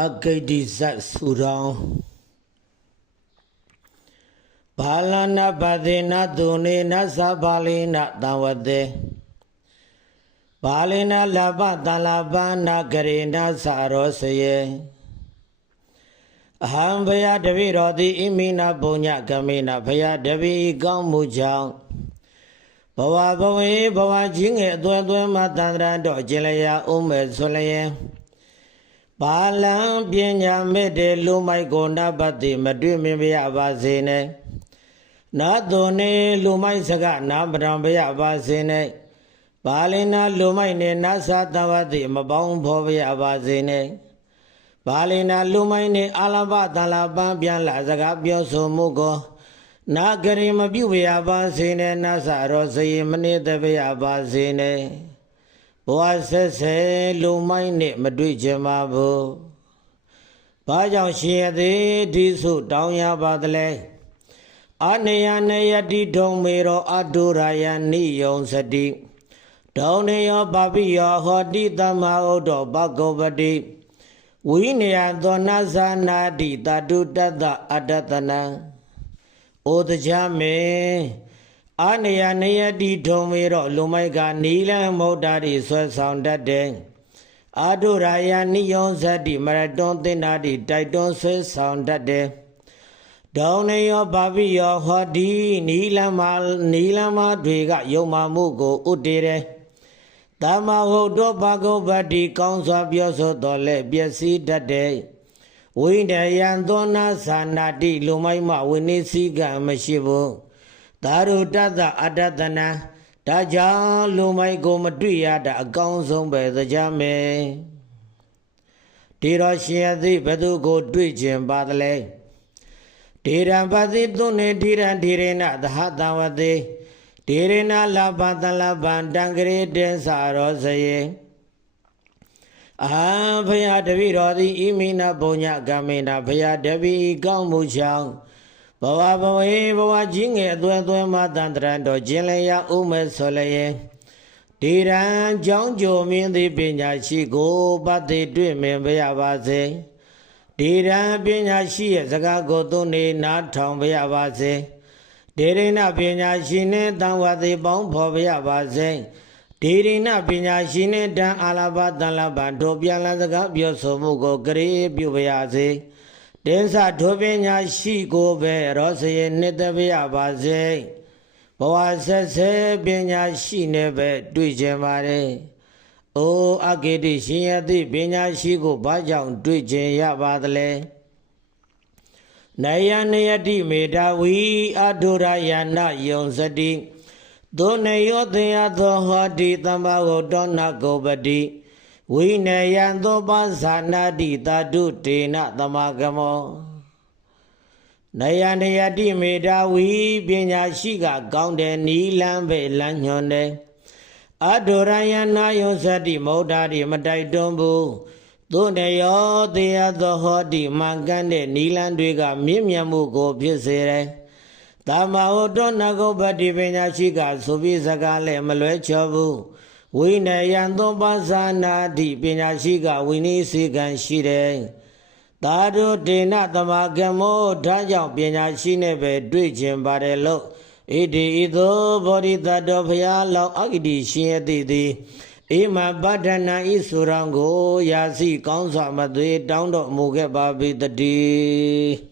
အဂိတိဇတ်ဆူတောင်းဘာလနာပတိနတုနေနသဗာလိနတံဝတေဘာလိနလပတလပနာဂရိနသရောစယေအဟံဘယတပိတော်တိဣမိနာပုညကမိနာဘယတပိကောင်းမှုကြောင့်ဘဝဘဝေဘဝကြီးငယ်အသွဲသွဲမှတန္တရတော်ကျင်လျာဥမဲ့ဆွလျင်ဘာလံပညာမဲ့တဲ့လူမိုက်ကိုနပတိမတွေ့မြင်ပြရပါစေနဲ့နာတုန်နေလူမိုက်စကနာပရံပြရပါစေနဲ့ဘာလင်နာလူမိုက်နဲ့နသတဝတိမပေါင်းဖော်ပြရပါစေနဲ့ဘာလင်နာလူမိုက်နဲ့အာလဘတလပန်းပြန်လာစကားပြောဆိုမှုကိုနာဂရိမပြုပြရပါစေနဲ့နသရောစယေမနေတပြရပါစေနဲ့ဘဝဆက်ဆက်လူမိုက်နဲ့မတွေ့ချင်ပါဘူး။ဘာကြောင့်ရှင်ရသေးဒီစုတောင်းရပါသလဲ။အနေယနယတိဒုံမေရောအတုရာယနိယုံစတိဒုံနေယောပပိယောဟောတိသမ္မာဥဒ္ဒောဘဂဝတိဝိနယသောနသနာတိတတုတတ္တအတ္တတနံဩတကြမေအနေယနယတိထုံမေတော့လူမိုက်ကနီလန်းမௌတာတိဆွဲဆောင်တတ်တယ်အာတုရာယနိယောဇတိမရတွန်းသင်္တာတိတိုက်တွန်းဆွဲဆောင်တတ်တယ်ဒေါနေယောဘာပိယောဟောဒီနီလန်းမတွေကယုံမှမှုကိုဥတည်တယ်တမဟုတ်တော့ဘာဂုပတိကောင်းစွာပြောဆိုတော်လဲပျက်စီးတတ်တယ်ဝိနယံသောနာသာနာတိလူမိုက်မှဝိနည်းစည်းကံမရှိဘူးသာရုတတ္တအတ္တတနံဒါကြောင့်လူမိုက်ကိုမတွေ့ရတာအကောင်းဆုံးပဲသကြမယ်ဒီတော့ရှင်ရသည်ဘသူကိုတွေ့ခြင်းပါသလဲဒေရံပတိသူနေဓိရံဓိရေနသဟတဝတိဒေရဏလဘတလဘံတံဂရေတေသရောစယေအဟံဘုရားတပိတော်သည်ဣမိနာပုညကမိနာဘုရားတပိကောင်းမှုကြောင့်ဘဝဘဝေဘဝကြီးငယ်အသွဲသွဲမှတန္တရတော်ကျင်လျာဥမဲ့ဆိုလျင်ဒီရန်ကြောင်းကြိုမြင်သည်ပညာရှိကိုပတိတွေ့မြင်ပြရပါစေဒီရန်ပညာရှိရဲ့စကားကိုသူနေနားထောင်ပြရပါစေဒေရိဏပညာရှိနဲ့တံဝတိပေါင်းဖော်ပြရပါစေဒေရိဏပညာရှိနဲ့တံအာလဘတလဘတို့ပြန်လာစကားပြောဆိုမှုကိုကရေပြုပြရစေတင်းစဒုပညာရှိကိုပဲရောစရေနှစ်သက်ပြရပါစေဘဝဆက်ဆက်ပညာရှိနဲ့ပဲတွေ့ကြပါတယ်။အိုအဂေတိရှင်ရသည့်ပညာရှိကိုဘာကြောင့်တွေ့ကြရပါသလဲ။နယနယတိမေတ္တာဝီအဒုရယနာယုံစတိသို့နေယောသေယသောဟောတိသမ္မာဝတ္တောနဂုပတိဝိနယံသောပါဇာနာတိတတုတေနသမဂမောနယနယတိမေတ္တာဝီပညာရှိကကောင်းတယ်နီလန်းပဲလမ်းညွှန်တယ်အဒုရယနာယုံစတိမௌဒ္ဓတိမတိုက်တွန်းဘူးသို့နေယောသေယသောဟောတိမှန်ကန်တဲ့နီလန်းတွေကမြင့်မြတ်မှုကိုဖြစ်စေတယ်သမ္မာဝတ္တောနဂုပတိပညာရှိကဆိုပြီးစကားလည်းမလွဲချော်ဘူးဝိနယံသောပါဇာနာတိပညာရှိကဝိနည်းစေကံရှိတယ်သာဓုတေနသမဂမောဒါကြောင့်ပညာရှိနဲ့ပဲတွေ့ခြင်းပါတယ်လို့ဣတိဤသို့ဘောဓိတတ္တဘုရားလောင်းအဂတိရှင်ရသည်ဣမပဋ္ဌနာဤဆိုရန်ကိုရာစီကောင်းစွာမသွေတောင်းတော်မူခဲ့ပါ၏တည်း